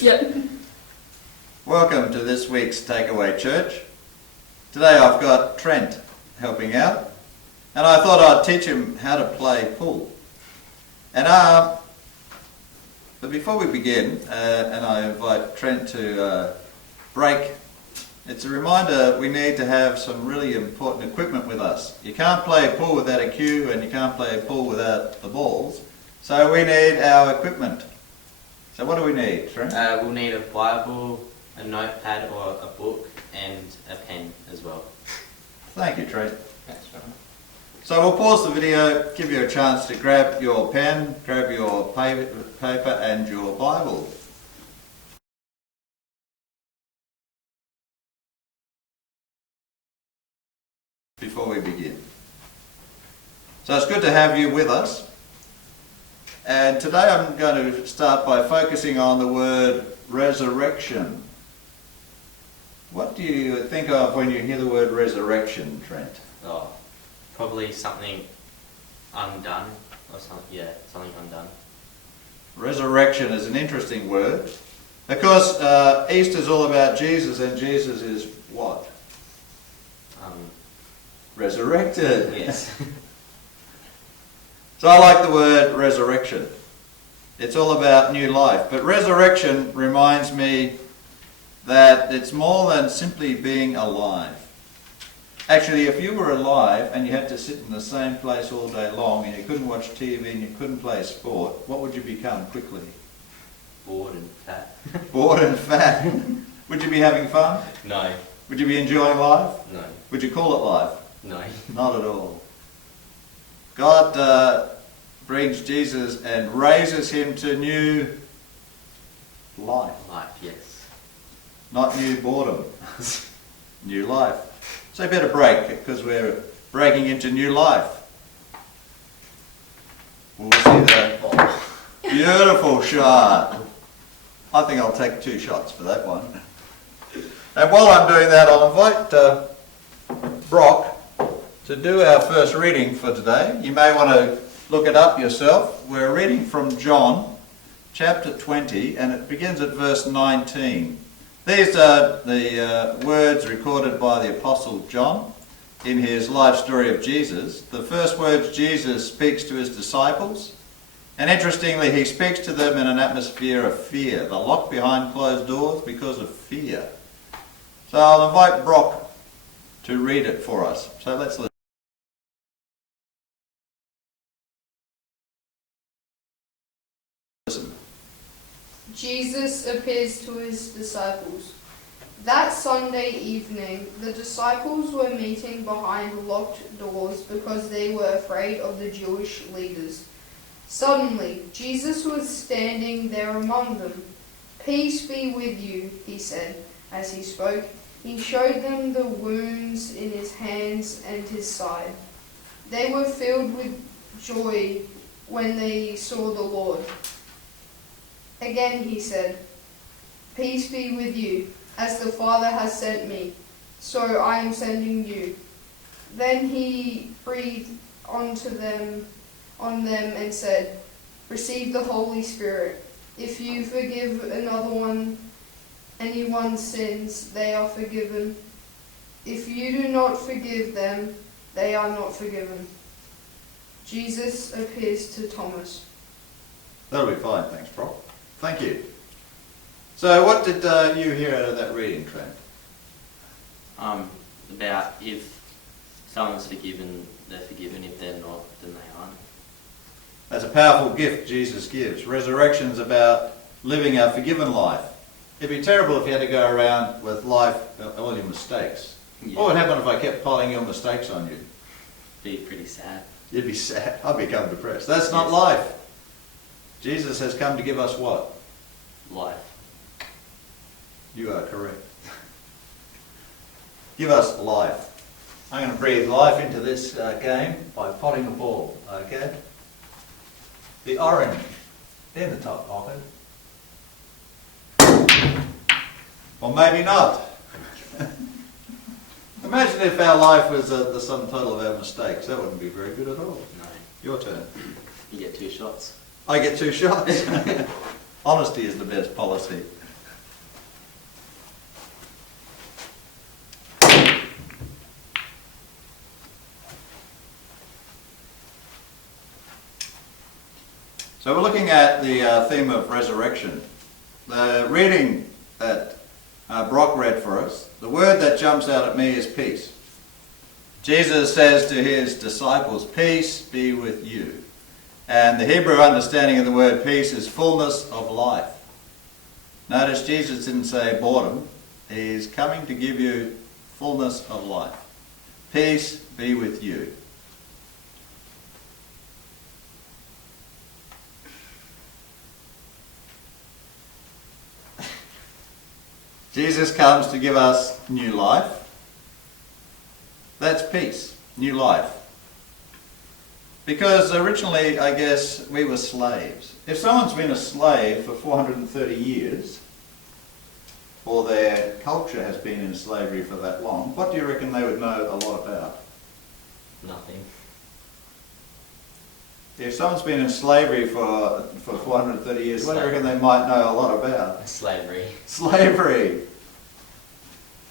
Yep. Welcome to this week's Takeaway Church. Today I've got Trent helping out, and I thought I'd teach him how to play pool. And but before we begin, and I invite Trent to break, it's a reminder we need to have some really important equipment with us. You can't play a pool without a cue, and you can't play a pool without the balls. So we need our equipment. So what do we need, Trent? We'll need a Bible, a notepad or a book, and a pen as well. Thank you, Trent. That's right. So we'll pause the video, give you a chance to grab your pen, grab your paper and your Bible. Before we begin. So it's good to have you with us. And today I'm going to start by focusing on the word resurrection. What do you think of when you hear the word resurrection, Trent? Oh, probably something undone or something. Yeah, something undone. Resurrection is an interesting word. Of course, Easter is all about Jesus, and Jesus is what? Resurrected. Yes. So I like the word resurrection. It's all about new life. But resurrection reminds me that it's more than simply being alive. Actually, if you were alive and you had to sit in the same place all day long and you couldn't watch TV and you couldn't play sport, what would you become quickly? Bored and fat. Bored and fat. Would you be having fun? No. Would you be enjoying life? No. Would you call it life? No. Not at all. God brings Jesus and raises him to new life. Life, yes. Not new boredom. New life. So better break, because we're breaking into new life. We'll see the beautiful shot. I think I'll take 2 shots for that one. And while I'm doing that, I'll invite Brock to do our first reading for today. You may want to look it up yourself. We're reading from John chapter 20, and it begins at verse 19. These are the words recorded by the Apostle John in his life story of Jesus. The first words Jesus speaks to his disciples, and interestingly he speaks to them in an atmosphere of fear. They're locked behind closed doors because of fear. So I'll invite Brock to read it for us. So let's listen. Jesus appears to his disciples. That Sunday evening, the disciples were meeting behind locked doors because they were afraid of the Jewish leaders. Suddenly, Jesus was standing there among them. "Peace be with you," he said. As he spoke, he showed them the wounds in his hands and his side. They were filled with joy when they saw the Lord. Again he said, "Peace be with you. As the Father has sent me, so I am sending you." Then he breathed on them and said, "Receive the Holy Spirit. If you forgive anyone's sins, they are forgiven. If you do not forgive them, they are not forgiven." Jesus appears to Thomas. That'll be fine, thanks, Brock. Thank you. So what did you hear out of that reading, Trent? About if someone's forgiven, they're forgiven. If they're not, then they aren't. That's a powerful gift Jesus gives. Resurrection's about living a forgiven life. It'd be terrible if you had to go around with life, all your mistakes. Yeah. What would happen if I kept piling your mistakes on you? Be pretty sad. You'd be sad. I'd become depressed. That's not life. Jesus has come to give us what? Life. You are correct. Give us life. I'm going to breathe life into this game by potting a ball, okay? The orange in the top pocket. Or maybe not. Imagine if our life was the sum total of our mistakes. That wouldn't be very good at all. No. Your turn. You get 2 shots. I get 2 shots. Honesty is the best policy. So we're looking at the theme of resurrection. The reading that Brock read for us, the word that jumps out at me is peace. Jesus says to his disciples, "Peace be with you." And the Hebrew understanding of the word peace is fullness of life. Notice Jesus didn't say boredom. He's coming to give you fullness of life. Peace be with you. Jesus comes to give us new life. That's peace, new life. Because originally, I guess, we were slaves. If someone's been a slave for 430 years, or their culture has been in slavery for that long, what do you reckon they would know a lot about? Nothing. If someone's been in slavery for 430 years, what do you reckon they might know a lot about? Slavery. Slavery.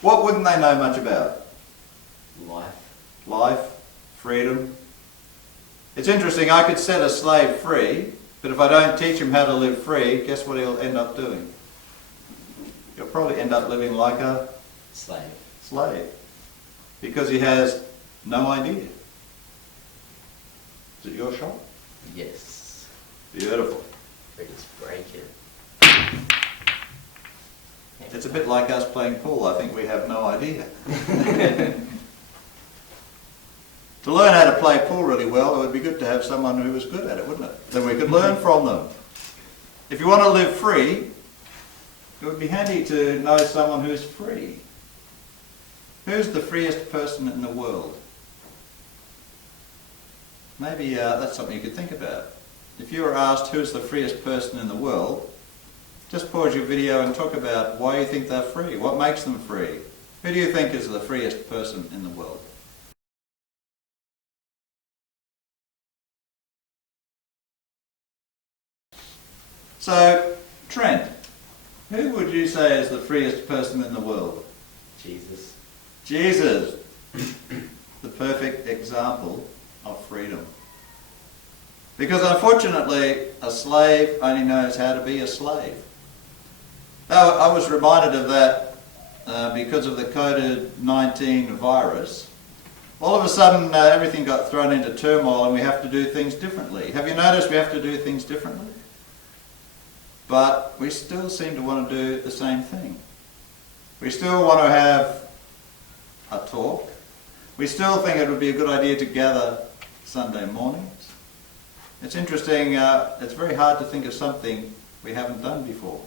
What wouldn't they know much about? Life. Life, freedom. It's interesting, I could set a slave free, but if I don't teach him how to live free, guess what he'll end up doing? He'll probably end up living like a slave. Because he has no idea. Is it your shot? Yes. Beautiful. We just break it. It's a bit like us playing pool. I think we have no idea. To learn how to play pool really well, it would be good to have someone who was good at it, wouldn't it? Then we could learn from them. If you want to live free, it would be handy to know someone who's free. Who's the freest person in the world? Maybe that's something you could think about. If you were asked who's the freest person in the world, just pause your video and talk about why you think they're free. What makes them free? Who do you think is the freest person in the world? So, Trent, who would you say is the freest person in the world? Jesus. Jesus, the perfect example of freedom. Because unfortunately, a slave only knows how to be a slave. Now, I was reminded of that because of the COVID-19 virus. All of a sudden, everything got thrown into turmoil and we have to do things differently. Have you noticed we have to do things differently? But we still seem to want to do the same thing. We still want to have a talk. We still think it would be a good idea to gather Sunday mornings. It's interesting, it's very hard to think of something we haven't done before.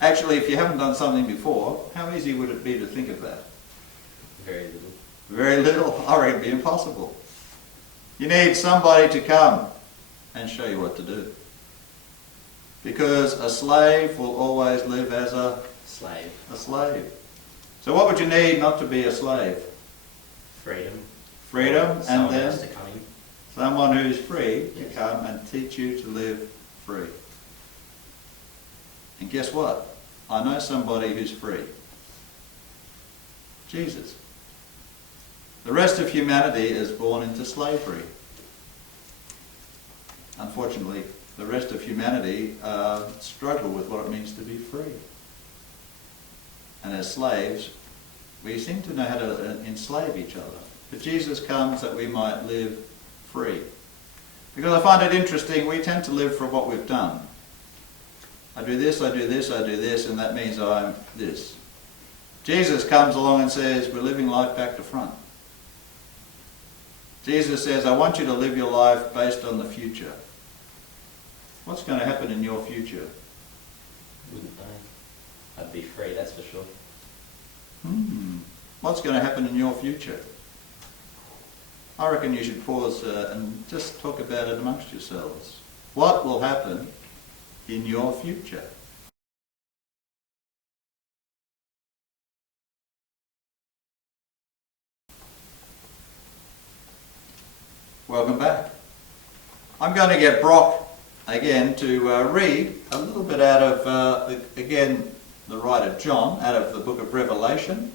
Actually, if you haven't done something before, how easy would it be to think of that? Very little. Very little. I reckon it'd be impossible. You need somebody to come and show you what to do. Because a slave will always live as a slave. So what would you need not to be a slave? Freedom. Freedom, and Someone then else to come in. someone who's free to Yes. come and teach you to live free. And guess what? I know somebody who's free. Jesus. The rest of humanity is born into slavery. Unfortunately, the rest of humanity struggle with what it means to be free. And as slaves, we seem to know how to enslave each other. But Jesus comes that we might live free. Because I find it interesting, we tend to live for what we've done. I do this, I do this, I do this, and that means I'm this. Jesus comes along and says, we're living life back to front. Jesus says, I want you to live your life based on the future. What's going to happen in your future? Wouldn't know. I'd be free, that's for sure. What's going to happen in your future? I reckon you should pause and just talk about it amongst yourselves. What will happen in your future? Welcome back. I'm going to get Brock again to read a little bit out of, again, the writer John, out of the book of Revelation.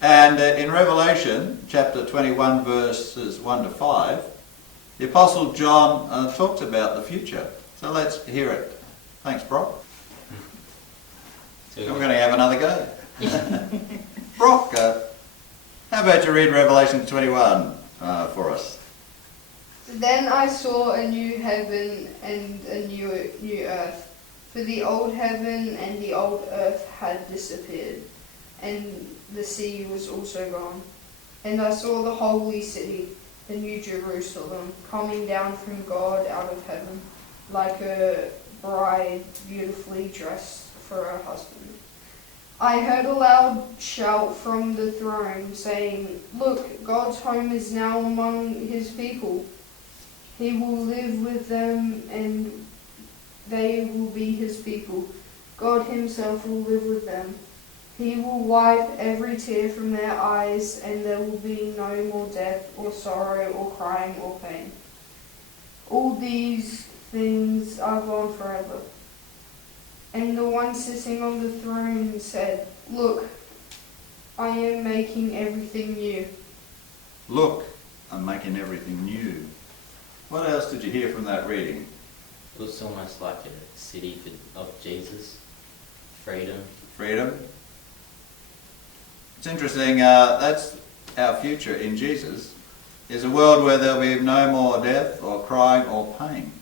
And in Revelation, chapter 21, verses 1 to 5, the Apostle John talks about the future. So let's hear it. Thanks, Brock. And we're going to have another go. Brock, how about you read Revelation 21 for us? Then I saw a new heaven and a new earth, for the old heaven and the old earth had disappeared, and the sea was also gone. And I saw the holy city, the new Jerusalem, coming down from God out of heaven, like a bride beautifully dressed for her husband. I heard a loud shout from the throne, saying, "Look, God's home is now among his people. He will live with them, and they will be his people. God himself will live with them. He will wipe every tear from their eyes, and there will be no more death, or sorrow, or crying, or pain. All these things are gone forever." And the one sitting on the throne said, "Look, I am making everything new." Look, I'm making everything new. What else did you hear from that reading? It was almost like a city of Jesus, freedom. Freedom. It's interesting, that's our future in Jesus, is a world where there'll be no more death or crying or pain.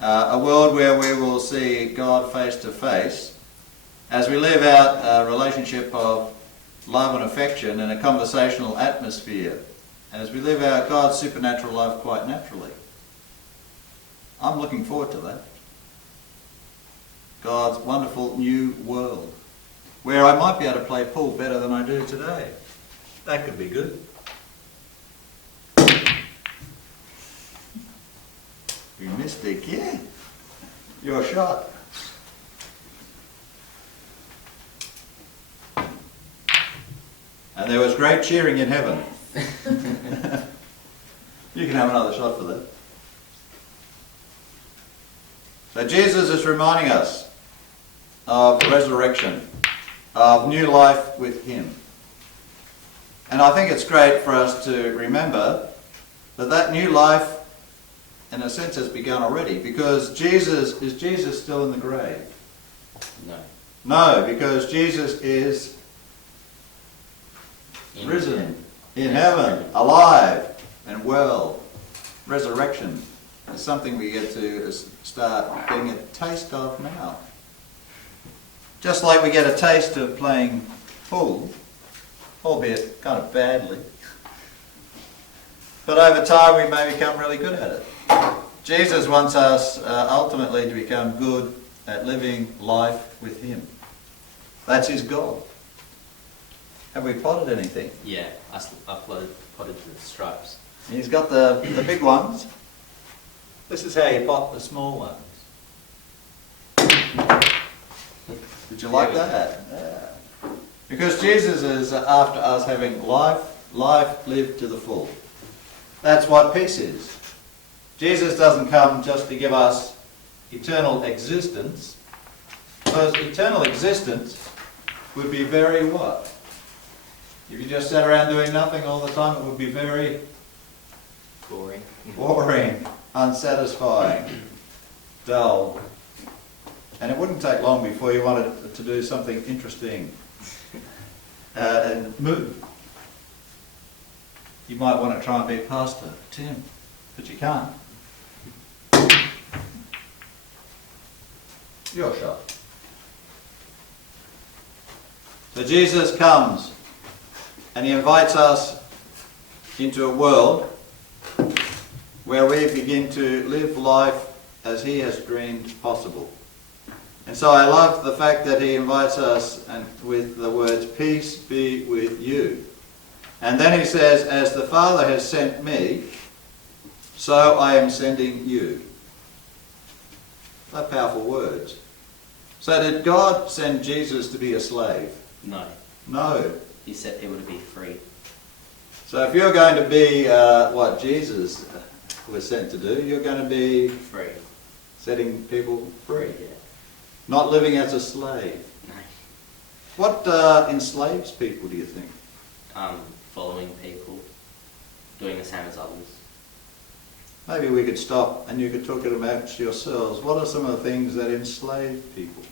A world where we will see God face to face as we live out a relationship of love and affection in a conversational atmosphere, as we live out God's supernatural love quite naturally. I'm looking forward to that. God's wonderful new world, where I might be able to play pool better than I do today. That could be good. You missed it again. Your shot. And there was great cheering in heaven. You can have another shot for that. So Jesus is reminding us of resurrection, of new life with him. And I think it's great for us to remember that that new life, in a sense, has begun already, because is Jesus still in the grave? No. No, because Jesus is risen in heaven, alive and well. Resurrection is something we get to start getting a taste of now. Just like we get a taste of playing pool, albeit kind of badly. But over time we may become really good at it. Jesus wants us ultimately to become good at living life with him. That's his goal. Have we potted anything? Yeah, I potted the stripes. He's got the big ones. This is how you pot the small ones. Did you like that? Yeah. Because Jesus is after us having life lived to the full. That's what peace is. Jesus doesn't come just to give us eternal existence, because eternal existence would be very what? If you just sat around doing nothing all the time, it would be very boring, unsatisfying, dull. And it wouldn't take long before you wanted to do something interesting and move. You might want to try and be a pastor, Tim, but you can't. Your shot. So Jesus comes and he invites us into a world where we begin to live life as he has dreamed possible. And so I love the fact that he invites us and with the words, "Peace be with you." And then he says, "As the Father has sent me, so I am sending you." They're powerful words. So did God send Jesus to be a slave? No. No. He said people to be free. So if you're going to be, Jesus, were sent to do. You're going to be Free. setting people free, Yeah. not living as a slave. No. What enslaves people, do you think? Following people, doing the same as others. Maybe we could stop and you could talk it amongst yourselves. What are some of the things that enslave people?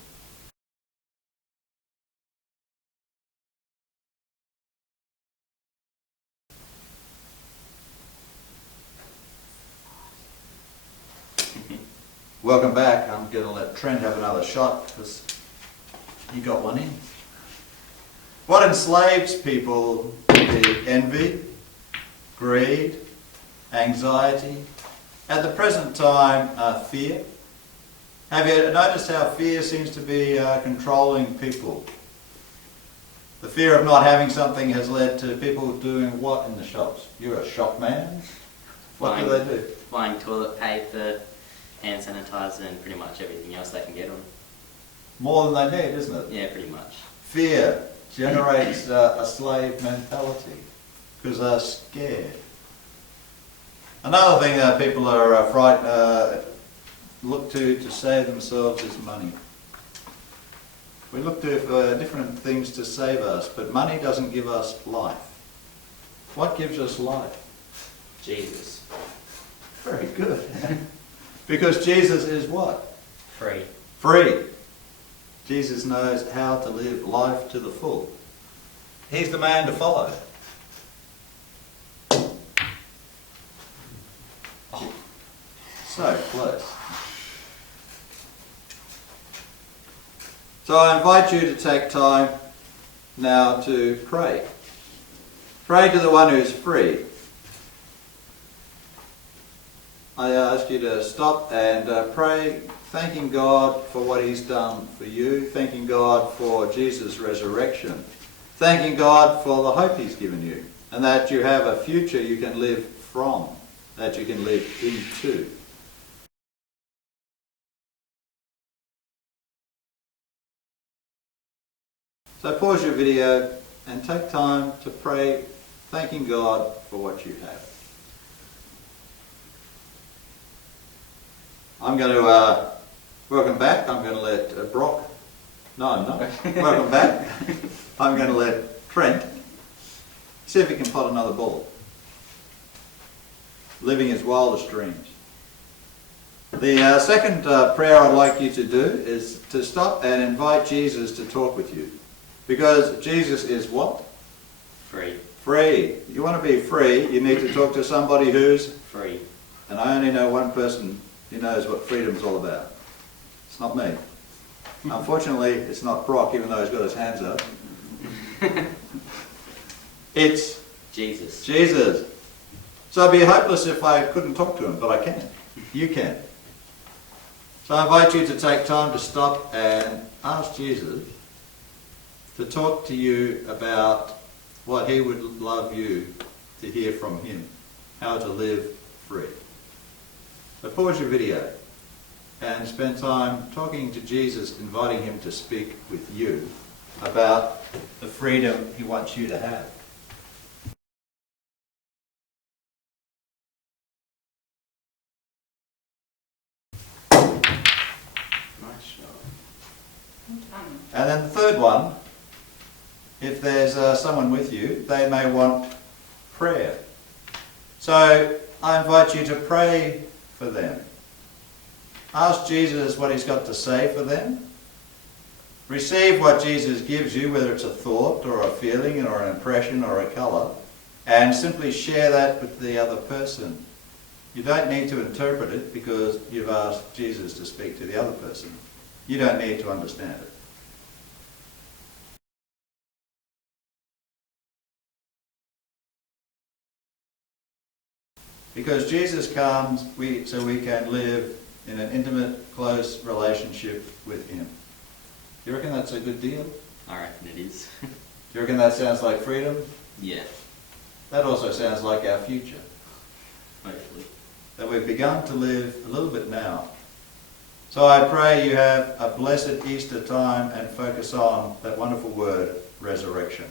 Welcome back. I'm going to let Trent have another shot because he got one in. What enslaves people would be envy, greed, anxiety, at the present time, fear. Have you noticed how fear seems to be controlling people? The fear of not having something has led to people doing what in the shops? You're a shop man? What do they do? Buying toilet paper, hand sanitizer, and pretty much everything else they can get on. More than they need, isn't it? Yeah, pretty much. Fear generates a slave mentality because they're scared. Another thing that people are look to save themselves is money. We look to for different things to save us, but money doesn't give us life. What gives us life? Jesus. Very good. Because Jesus is what? Free. Free. Jesus knows how to live life to the full. He's the man to follow. Oh, so close. So I invite you to take time now to pray. Pray to the one who's free. I ask you to stop and pray, thanking God for what He's done for you, thanking God for Jesus' resurrection, thanking God for the hope He's given you, and that you have a future you can live from, that you can live into. So pause your video and take time to pray, thanking God for what you have. I'm going to welcome back. I'm going to let Brock. No, I'm not. Welcome back. I'm going to let Trent see if he can pot another ball. Living his wildest dreams. The second prayer I'd like you to do is to stop and invite Jesus to talk with you. Because Jesus is what? Free. Free. You want to be free, you need to talk to somebody who's... Free. And I only know one person who knows what freedom's all about. It's not me. Unfortunately, it's not Brock, even though he's got his hands up. It's Jesus. Jesus. So it'd be hopeless if I couldn't talk to him, but I can. You can. So I invite you to take time to stop and ask Jesus to talk to you about what he would love you to hear from him, how to live free. So pause your video and spend time talking to Jesus, inviting him to speak with you about the freedom he wants you to have. Nice shot. And then the third one, if there's someone with you, they may want prayer. So I invite you to pray for them. Ask Jesus what he's got to say for them. Receive what Jesus gives you, whether it's a thought or a feeling or an impression or a colour, and simply share that with the other person. You don't need to interpret it because you've asked Jesus to speak to the other person. You don't need to understand it. Because Jesus comes so we can live in an intimate, close relationship with him. Do you reckon that's a good deal? I reckon it is. Do you reckon that sounds like freedom? Yeah. That also sounds like our future. Hopefully. That we've begun to live a little bit now. So I pray you have a blessed Easter time and focus on that wonderful word, resurrection.